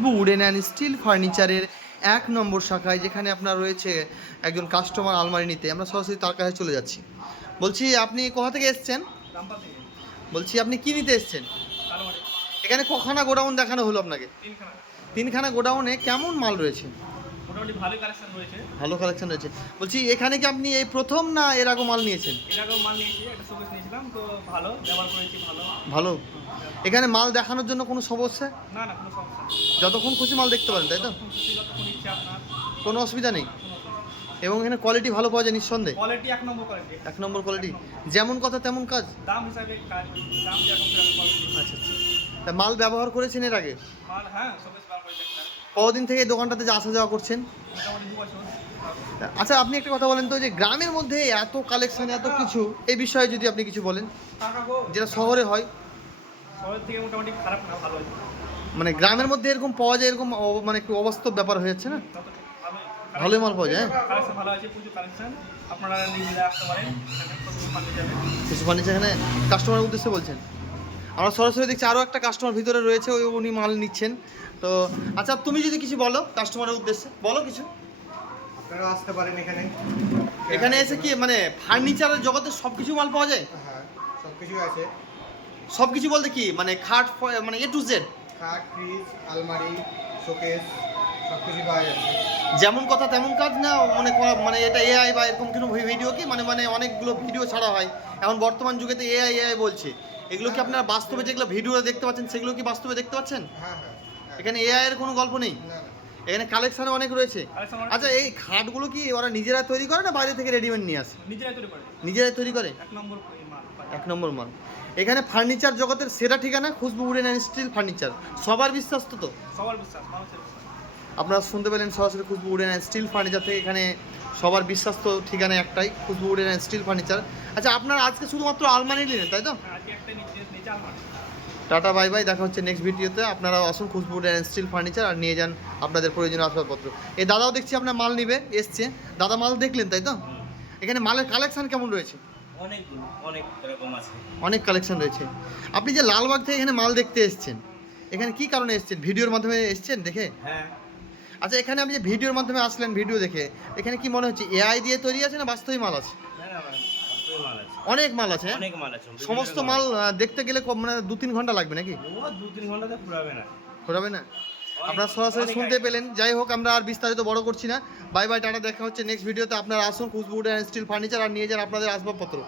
Khushbu wooden and still ফার্নিচারের 1 নম্বর শাখায়, যেখানে আপনার রয়েছে একজন কাস্টমার আলমারি নিতে। আমরা সরাসরি তার কাছে চলে যাচ্ছি। বলছি, আপনি কোথা থেকে এসছেন? রামপাল থেকে বলছি, আপনি কি নিতে এসছেন? কালোমাটি এখানে কখানা গোডাউন দেখানো হলো আপনাকে? 3খানা। 3খানা গোডাউনে কেমন মাল রয়েছে? মোটামুটি ভালোই কালেকশন রয়েছে। ভালো কালেকশন রয়েছে। বলছি, এখানে কি আপনি এই প্রথম না এর আগে মাল নিয়েছেন? এর আগেও মাল নিয়েছি, একটা শোকেস নিয়েছিলাম, তো ভালো ব্যবহার করেছি, ভালো। ভালো। এখানে মাল দেখানোর জন্য কোনো সমস্যা? না না, কোনো সমস্যা নেই। যতক্ষণ খুশি মাল দেখতে পারেন, তাই তো? যতক্ষণ খুশি, যতক্ষণ ইচ্ছে আপনার, কোনো অসুবিধা নেই। কোনো অসুবিধা নেই। এবং এখানে কোয়ালিটি ভালো পাওয়া যায় নিঃসন্দেহে। কোয়ালিটি 1 নম্বর কোয়ালিটি। 1 নম্বর কোয়ালিটি। যেমন কথা তেমন কাজ। দাম হিসাবে কাজ, দাম যেরকম সেরকম কোয়ালিটি। আচ্ছা আচ্ছা। তা মাল ব্যবহার করেছেন এর আগে? মাল, হ্যাঁ, শোকেস ব্যবহার করেছি একটা। কতদিন থেকে এই দোকানটাতে যে আসা যাওয়া করছেন? মোটামুটি 2 বছর। আচ্ছা, আপনি একটা কথা বলেন তো, যে গ্রামের মধ্যে এত কালেকশন, এত কিছু, এই বিষয়ে যদি আপনি কিছু বলেন, যেটা শহরে হয়। শহরের থেকে মোটামুটি খারাপ না, ভালো হয়েছে। মানে গ্রামের মধ্যে এরকম পাওয়া যায়, এরকম মানে একটু অবাস্তব ব্যাপার হয়ে যাচ্ছে না? তত ঠিক ভালোই। ভালোই মাল পাওয়া যায়, হ্যাঁ? কালেকশন ভালো আছে, প্রচুর কালেকশন। আপনারা নিজেরা আসতে পারেন, এখানে প্রচুর পাঠিয়ে যাবে। কিছু ফার্নিচার এখানে কাস্টমারের উদ্দেশ্যে বলছেন। আমরা সরাসরি দেখছি আরও একটা কাস্টমার ভিতরে রয়েছে, উনি মাল নিচ্ছেন। তো আচ্ছা, তুমি যদি কিছু বলো কাস্টমারের উদ্দেশ্যে, বলো কিছু। আপনারা আসতে পারেন এখানে। এখানে এসে কি মানে ফার্নিচারের জগতে সব কিছু মাল পাওয়া যায়? হ্যাঁ, সব কিছুই আছে। সব কিছু বলতে কি, মানে খাট, মানে এ টু জেড? খাট, ফ্রিজ, আলমারি, শোকেস সব কিছুই পাওয়া যাচ্ছে। যেমন কথা তেমন কাজ না? মানে মানে এটা এআই বা এরকম কোনো ভিডিও কি? মানে মানে অনেকগুলো ভিডিও ছাড়া হয় এখন বর্তমান যুগে, তো এআই এআই বলছে। এগুলো কি আপনারা বাস্তবে যেগুলো ভিডিও দেখতে পাচ্ছেন, সেগুলো কি বাস্তবে দেখতে পাচ্ছেন? হ্যাঁ হ্যাঁ হ্যাঁ। এখানে এআই এর কোনো গল্প নেই? না না, এখানে কালেকশানে অনেক রয়েছে। কালেকশন অনেক। আচ্ছা, এই খাটগুলো কি ওরা নিজেরা তৈরি করে না বাইরে থেকে রেডিমেড নিয়ে আসে? নিজেরাই তৈরি করে। নিজেরাই তৈরি করে। 1 নম্বর মাল। 1 নম্বর মাল। এখানে ফার্নিচার জগতের সেরা ঠিকানা খুশবু উডেন অ্যান্ড স্টিল ফার্নিচার। সবার বিশ্বস্ত তো? সবার বিশ্বাস, মানুষের বিশ্বাস। আপনারা শুনতে পেলেন সরাসরি খুশবু উডেন অ্যান্ড স্টিল ফার্নিচার থেকে। এখানে সবার বিশ্বস্ত ঠিকানা একটাই, খুশবু উডেন অ্যান্ড স্টিল ফার্নিচার। আচ্ছা, আপনারা আজকে শুধুমাত্র আলমারি নিলেন, তাই তো? হ্যাঁ, আজকে একটা নিচে আলমারি। টাটা, বাই বাই, দেখা হচ্ছে নেক্সট ভিডিওতে। আপনারা আসুন খুশবু উডেন অ্যান্ড স্টিল ফার্নিচার আর নিয়ে যান আপনাদের প্রয়োজনীয় আসবাবপত্র। এই দাদাও দেখছি আপনার মাল নিবে এসছে। দাদা, মাল দেখলেন, তাই তো? এখানে মালের কালেকশন কেমন রয়েছে? অনেক এরকম আছে। অনেক কালেকশন রয়েছে। আপনি যে লালবাগ থেকে এখানে মাল দেখতে এসছেন, এখানে কি কারণে এসছেন? ভিডিওর মাধ্যমে এসছেন দেখে? হ্যাঁ, আচ্ছা, এখানে আপনি যে ভিডিওর মাধ্যমে আসলেন, ভিডিও দেখে, এখানে কি মনে হচ্ছে এআই দিয়ে তৈরি আছে না বাস্তবই মাল আছে? না না, বাস্তবে মাল আছে। অনেক মাল আছে, হ্যাঁ? অনেক মাল আছে, বিভিন্ন সমস্ত রকম মাল দেখতে গেলে মানে 2-3 ঘন্টা লাগবে নাকি? ও 2-3 ঘন্টাতে ফুরাবে না। ঘোরাবে না? আপনারা সরাসরি অনেক শুনতে item। পেলেন। যাই হোক, আমরা আর বিস্তারিত বড় করছি না। বাই বাই, টাটা, দেখা হচ্ছে নেক্সট ভিডিওতে। আপনারা আসুন খুশবু উডেন অ্যান্ড স্টিল ফার্নিচার আর নিয়ে যান আপনাদের আসবাবপত্র।